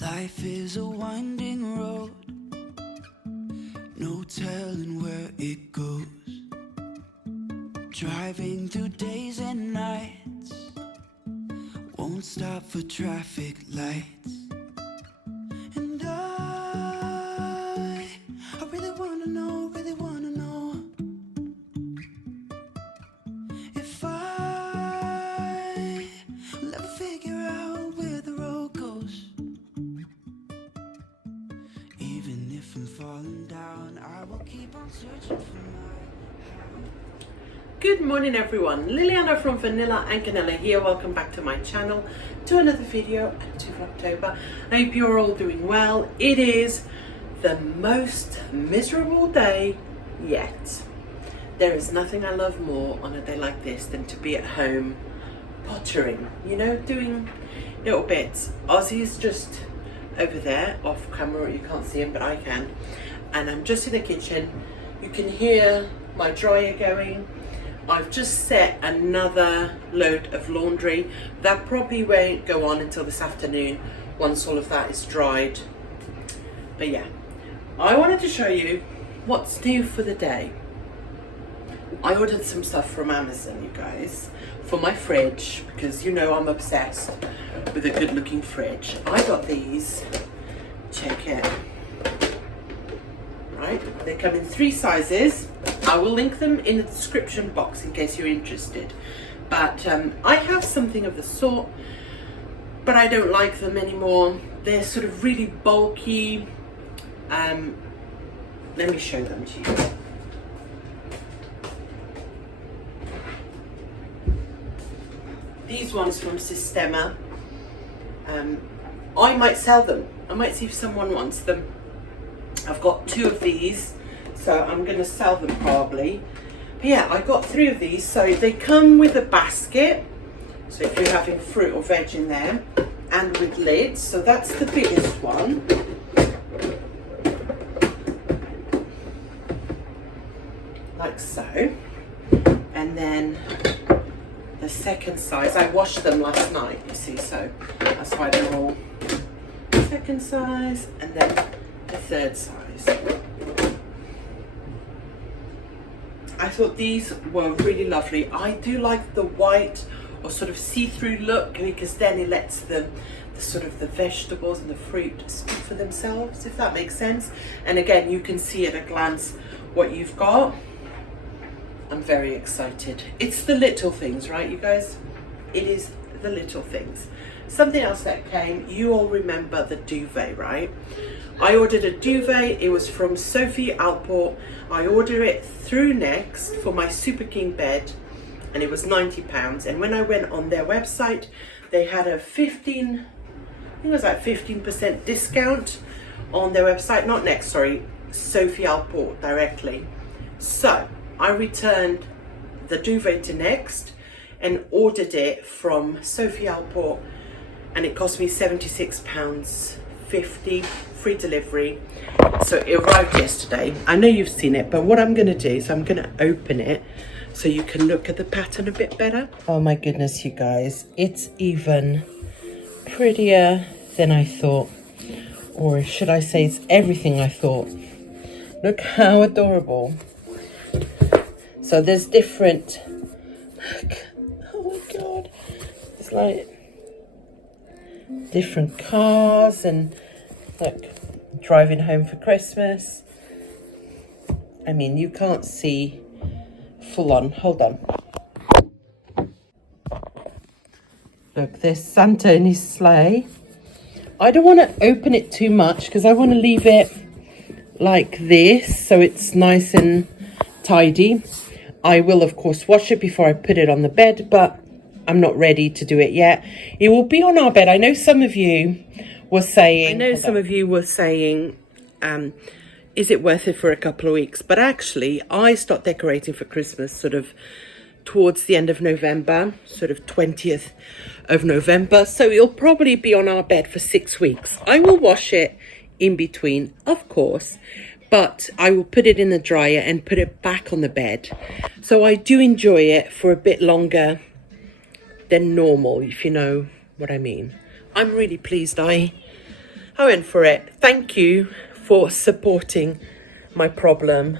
Life is a winding road, no telling where it goes. Driving through days and nights, won't stop for traffic lights. And I really wanna know if I will ever figure out where the road goes. Even if I'm falling down, I will keep on searching for my heart. Good morning everyone, Liliana from Vanillandcanela here. Welcome back to my channel, to another video and to Vlogtober. I hope you're all doing well. It is the most miserable day yet. There is nothing I love more on a day like this than to be at home pottering, you know, doing little bits. Aussie is just over there off camera, you can't see him but I can, and I'm just in the kitchen. You can hear my dryer going. I've just set another load of laundry. That probably won't go on until this afternoon once all of that is dried. But yeah, I wanted to show you what's new for the day. I ordered some stuff from Amazon, you guys, for my fridge, because you know I'm obsessed with a good looking fridge. I got these, check it. Right, they come in 3 sizes. I will link them in the description box in case you're interested. But I have something of the sort, but I don't like them anymore. They're sort of really bulky. Let me show them to you. These ones from Sistema. I might sell them. I might see if someone wants them. I've got 2 of these, so I'm going to sell them probably. But yeah, I got 3 of these, so they come with a basket, so if you're having fruit or veg in there, and with lids. So that's the biggest one. Like so. And then the second size, I washed them last night, you see, so that's why they're all second size, and then the 3rd size. I thought these were really lovely. I do like the white or sort of see-through look, because then it lets the sort of the vegetables and the fruit speak for themselves, if that makes sense. And again, you can see at a glance what you've got. I'm very excited. It's the little things, right, you guys? It is the little things. Something else that came, you all remember the duvet, right? I ordered a duvet. It was from Sophie Alport. I ordered it through Next for my Super King bed, and it was £90. And when I went on their website, they had a 15% discount on their website. Not Next, sorry, Sophie Alport directly. So I returned the duvet to Next and ordered it from Sophie Alport, and it cost me £76.50, free delivery. So it arrived yesterday. I know you've seen it, but what I'm going to do is I'm going to open it so you can look at the pattern a bit better. Oh my goodness, you guys, it's even prettier than I thought, or should I say it's everything I thought. Look how adorable. So there's different, look, oh my god, it's like different cars, and look, driving home for Christmas. I mean, you can't see full on. Hold on. Look, there's Santa in his sleigh. I don't want to open it too much because I want to leave it like this so it's nice and tidy. I will, of course, wash it before I put it on the bed, but I'm not ready to do it yet. It will be on our bed. I know some of you were saying, is it worth it for a couple of weeks? But actually, I start decorating for Christmas sort of towards the end of November, sort of 20th of November. So it'll probably be on our bed for 6 weeks. I will wash it in between, of course, but I will put it in the dryer and put it back on the bed. So I do enjoy it for a bit longer than normal, if you know what I mean. I'm really pleased I I went for it. Thank you for supporting my problem.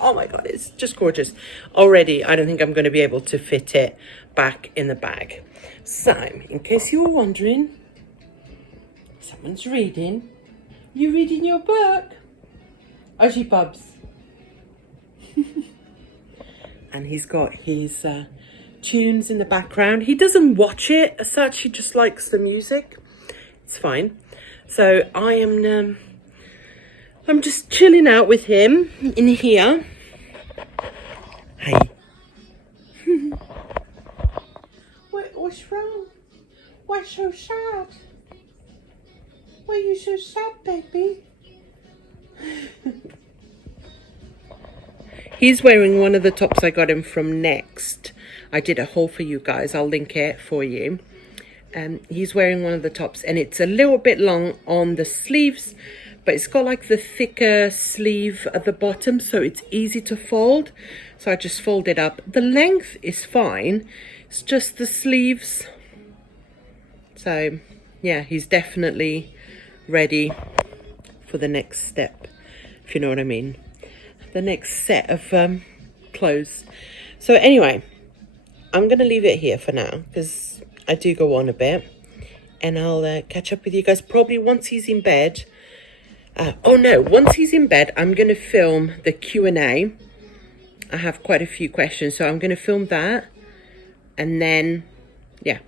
Oh my god, it's just gorgeous. Already, I don't think I'm going to be able to fit it back in the bag. So, in case you were wondering, someone's reading. You reading your book? Aussie Bubs. And he's got his tunes in the background. He doesn't watch it as such, he just likes the music. It's fine. So I'm just chilling out with him in here. Hey. What's wrong? What's so sad? Why are you so sad, baby? He's wearing one of the tops I got him from Next. I did a haul for you guys. I'll link it for you. He's wearing one of the tops and it's a little bit long on the sleeves, but it's got like the thicker sleeve at the bottom, so it's easy to fold. So I just fold it up. The length is fine. It's just the sleeves. So yeah, he's definitely ready for the next step, if you know what I mean. The next set of clothes. So anyway, I'm going to leave it here for now because I do go on a bit. And I'll catch up with you guys probably once he's in bed. Once he's in bed, I'm going to film the Q&A. I have quite a few questions, so I'm going to film that. And then, yeah.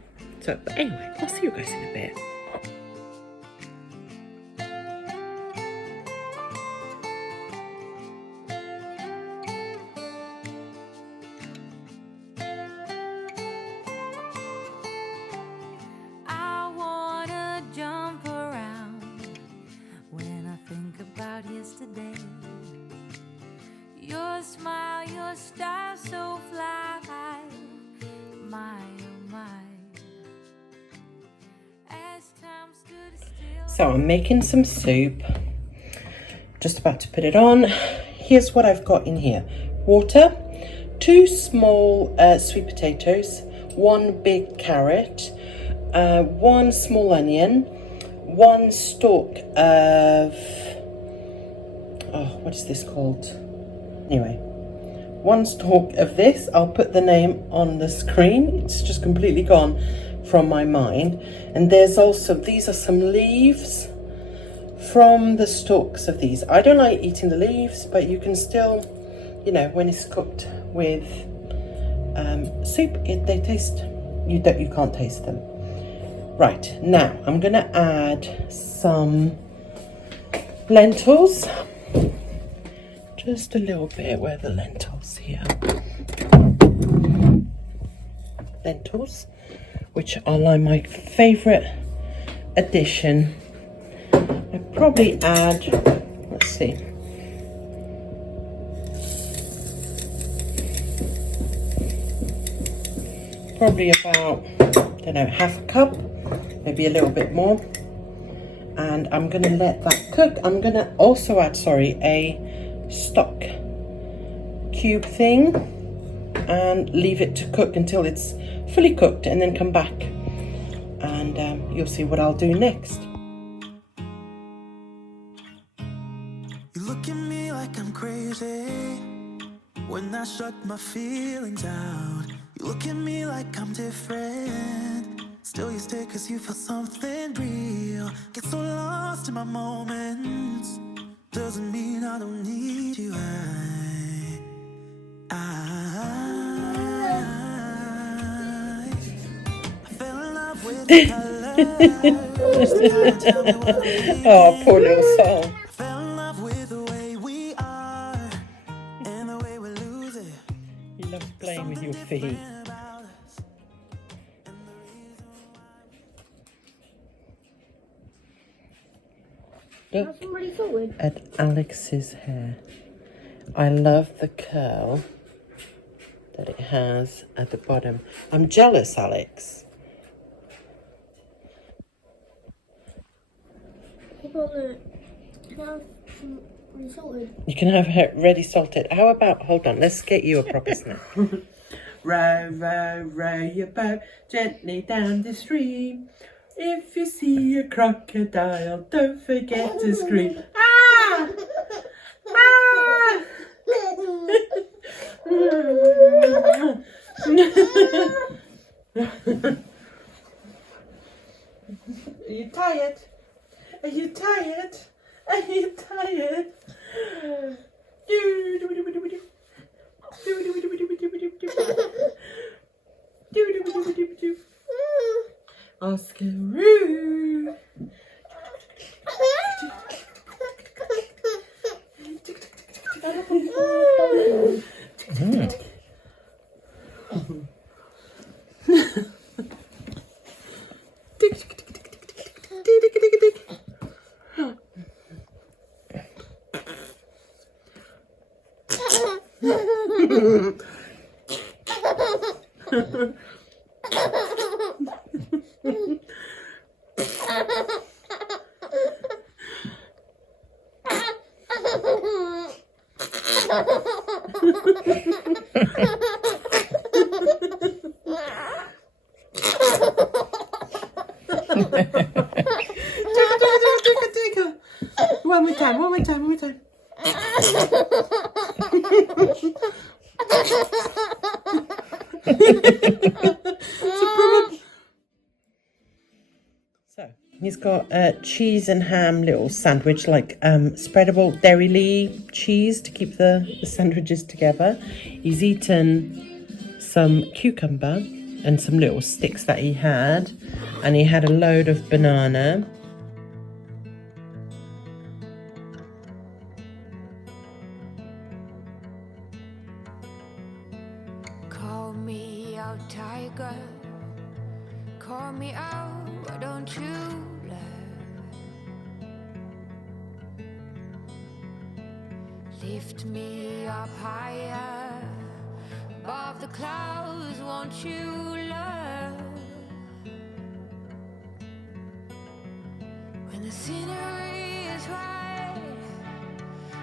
So, but anyway, I'll see you guys in a bit. I wanna jump around when I think about yesterday. Your smile, your style so fly, my oh my. As time stood still. So I'm making some soup. Just about to put it on. Here's what I've got in here. Water, 2 small sweet potatoes, 1 big carrot, 1 small onion, 1 stalk of, what is this called? Anyway, 1 stalk of this. I'll put the name on the screen. It's just completely gone from my mind. And there's also, these are some leaves from the stalks of these. I don't like eating the leaves, but you can still, you know, when it's cooked with soup, they taste, you can't taste them. Right, now I'm gonna add some lentils. Just a little bit. Where are the lentils here? Lentils, which are like my favourite addition. I probably add, let's see, probably about, I don't know, half a cup, maybe a little bit more. And I'm going to let that cook. I'm going to also add, a stock cube thing and leave it to cook until it's fully cooked, and then come back and you'll see what I'll do next. You look at me like I'm crazy when I shut my feelings out. You look at me like I'm different, still you stay cause you feel something real. Get so lost in my moments, doesn't mean I don't need you. I fell in love with the colors. Tell me what we Oh, poor little soul. I fell in love with the way we are and the way we lose it. He loves playing with your feet. Look at Alex's hair. I love the curl that it has at the bottom. I'm jealous, Alex. You can have it ready salted. How about, hold on, let's get you a proper snack. Row, row, row your boat gently down the stream. If you see a crocodile, don't forget to scream. Ah! Ah! Are you tired? Are you tired? Are you tired? Oscaroo. One more time, one more time, one more time. So he's got a cheese and ham little sandwich, like spreadable dairy lee cheese to keep the sandwiches together. He's eaten some cucumber and some little sticks that he had, and he had a load of banana. Call me out, tiger. Call me out, why don't you love? Lift me up higher, above the clouds, won't you love? When the scenery is right,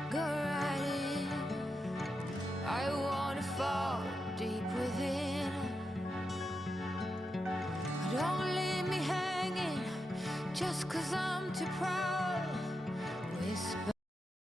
go right in. I wanna fall deep within. Don't leave me hanging just 'cause I'm too proud.